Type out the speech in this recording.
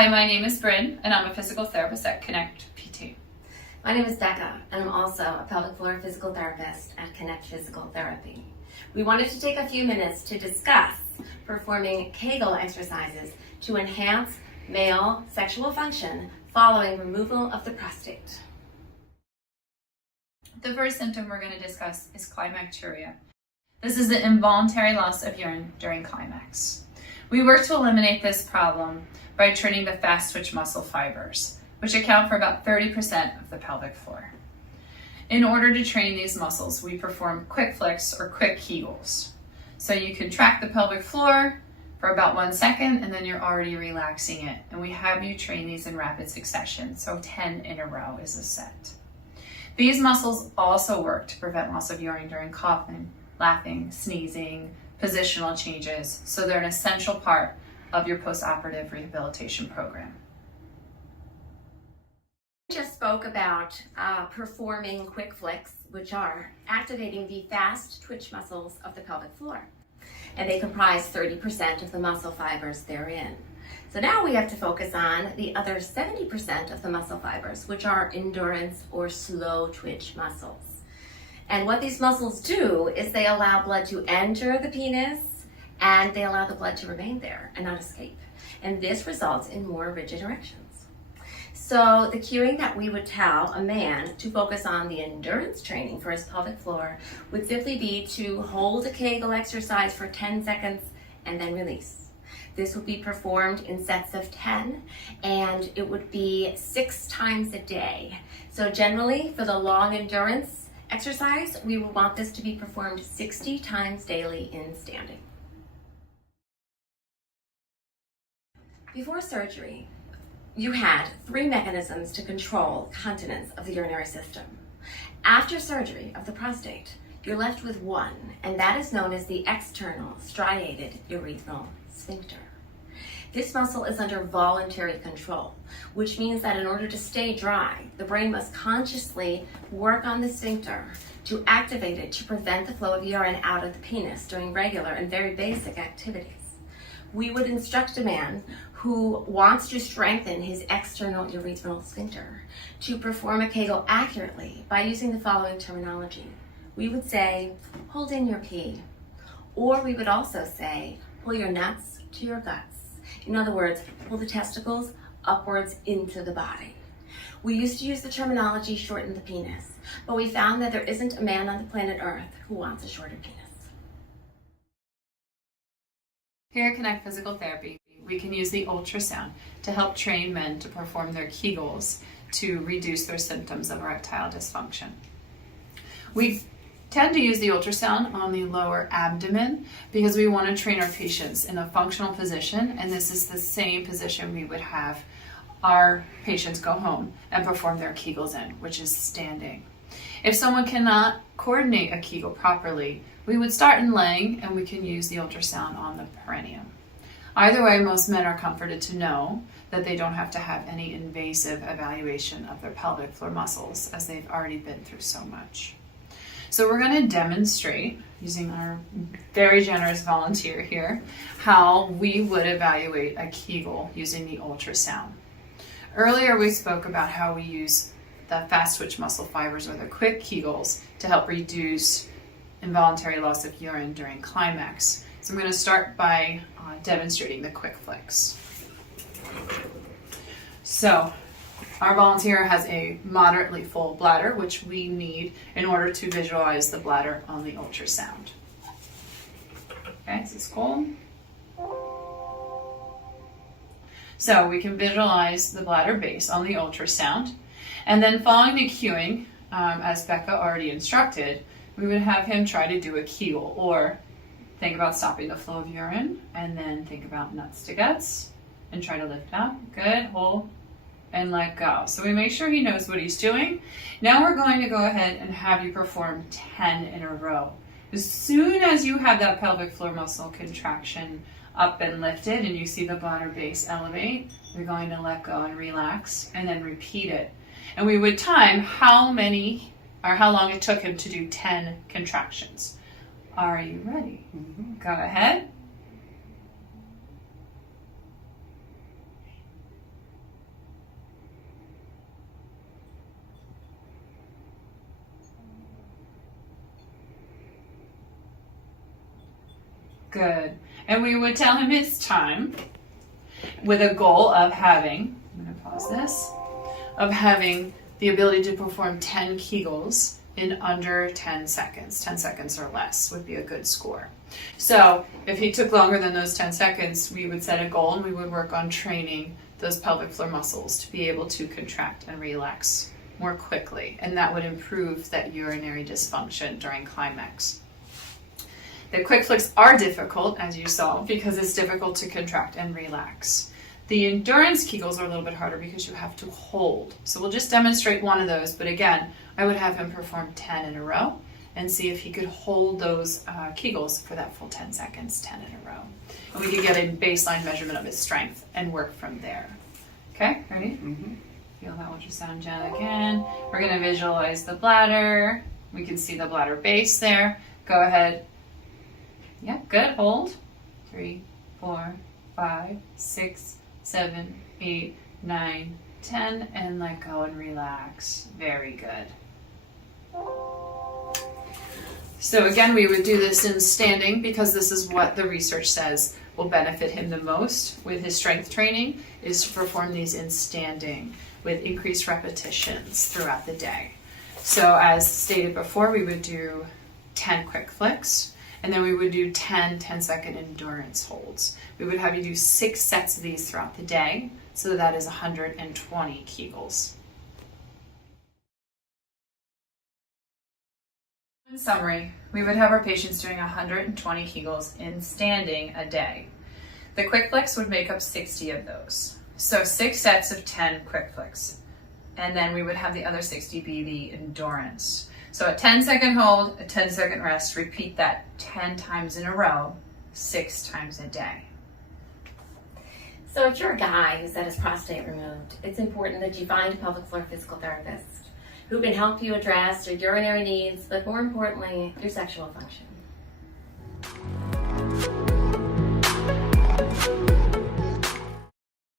Hi, my name is Bryn, and I'm a physical therapist at Connect PT. My name is Becca, and I'm also a pelvic floor physical therapist at Connect Physical Therapy. We wanted to take a few minutes to discuss performing Kegel exercises to enhance male sexual function following removal of the prostate. The first symptom we're going to discuss is climacturia. This is the involuntary loss of urine during climax. We work to eliminate this problem by training the fast twitch muscle fibers, which account for about 30% of the pelvic floor. In order to train these muscles, we perform quick flicks or quick Kegels. So you contract the pelvic floor for about 1 second and then you're already relaxing it. And we have you train these in rapid succession, so 10 in a row is a set. These muscles also work to prevent loss of urine during coughing, laughing, sneezing, positional changes, so they're an essential part of your post-operative rehabilitation program. We just spoke about performing quick flicks, which are activating the fast twitch muscles of the pelvic floor. And they comprise 30% of the muscle fibers therein. So now we have to focus on the other 70% of the muscle fibers, which are endurance or slow twitch muscles. And what these muscles do is they allow blood to enter the penis and they allow the blood to remain there and not escape. And this results in more rigid erections. So the cueing that we would tell a man to focus on the endurance training for his pelvic floor would simply be to hold a Kegel exercise for 10 seconds and then release. This would be performed in sets of 10 and it would be 6 times a day. So generally for the long endurance exercise, we will want this to be performed 60 times daily in standing. Before surgery, you had 3 mechanisms to control continence of the urinary system. After surgery of the prostate, you're left with one, and that is known as the external striated urethral sphincter. This muscle is under voluntary control, which means that in order to stay dry, the brain must consciously work on the sphincter to activate it to prevent the flow of urine out of the penis during regular and very basic activities. We would instruct a man who wants to strengthen his external urethral sphincter to perform a Kegel accurately by using the following terminology. We would say, hold in your pee, or we would also say, pull your nuts to your guts. In other words, pull the testicles upwards into the body. We used to use the terminology shorten the penis, but we found that there isn't a man on the planet Earth who wants a shorter penis. Here at Connect Physical Therapy, we can use the ultrasound to help train men to perform their Kegels to reduce their symptoms of erectile dysfunction. We tend to use the ultrasound on the lower abdomen because we want to train our patients in a functional position, and this is the same position we would have our patients go home and perform their Kegels in, which is standing. If someone cannot coordinate a Kegel properly, we would start in laying and we can use the ultrasound on the perineum. Either way, most men are comforted to know that they don't have to have any invasive evaluation of their pelvic floor muscles as they've already been through so much. So we're going to demonstrate, using our very generous volunteer here, how we would evaluate a Kegel using the ultrasound. Earlier we spoke about how we use the fast twitch muscle fibers or the quick Kegels to help reduce involuntary loss of urine during climax. So I'm going to start by demonstrating the quick flicks. So our volunteer has a moderately full bladder, which we need in order to visualize the bladder on the ultrasound. Okay, is this cool? So we can visualize the bladder base on the ultrasound, and then following the cueing, as Becca already instructed, we would have him try to do a Kegel, or think about stopping the flow of urine, and then think about nuts to guts, and try to lift up. Good, hold, and let go. So we make sure he knows what he's doing. Now we're going to go ahead and have you perform 10 in a row. As soon as you have that pelvic floor muscle contraction up and lifted and you see the bladder base elevate, you're going to let go and relax and then repeat it. And we would time how many or how long it took him to do 10 contractions. Are you ready? Go ahead. Good. And we would tell him it's time with a goal of having, I'm going to pause this, of having the ability to perform 10 Kegels in under 10 seconds. 10 seconds or less would be a good score. So if he took longer than those 10 seconds, we would set a goal and we would work on training those pelvic floor muscles to be able to contract and relax more quickly. And that would improve that urinary dysfunction during climax. The quick flicks are difficult, as you saw, because it's difficult to contract and relax. The endurance Kegels are a little bit harder because you have to hold. So we'll just demonstrate one of those, but again, I would have him perform 10 in a row and see if he could hold those Kegels for that full 10 seconds, 10 in a row. And we could get a baseline measurement of his strength and work from there. Okay, ready? Mm-hmm. Feel that ultrasound gel again. We're gonna visualize the bladder. We can see the bladder base there. Go ahead. Yeah, good, hold. 3, 4, 5, 6, 7, 8, 9, 10, and let go and relax. Very good. So again, we would do this in standing because this is what the research says will benefit him the most with his strength training, is to perform these in standing with increased repetitions throughout the day. So as stated before, we would do 10 quick flicks, and then we would do 10 10-second endurance holds. We would have you do 6 sets of these throughout the day, so that is 120 Kegels. In summary, we would have our patients doing 120 Kegels in standing a day. The quick flicks would make up 60 of those. So 6 sets of 10 quick flicks. And then we would have the other 60 be the endurance. So a 10-second hold, a 10-second rest, repeat that 10 times in a row, 6 times a day. So if you're a guy who's had his prostate removed, it's important that you find a pelvic floor physical therapist who can help you address your urinary needs, but more importantly, your sexual function.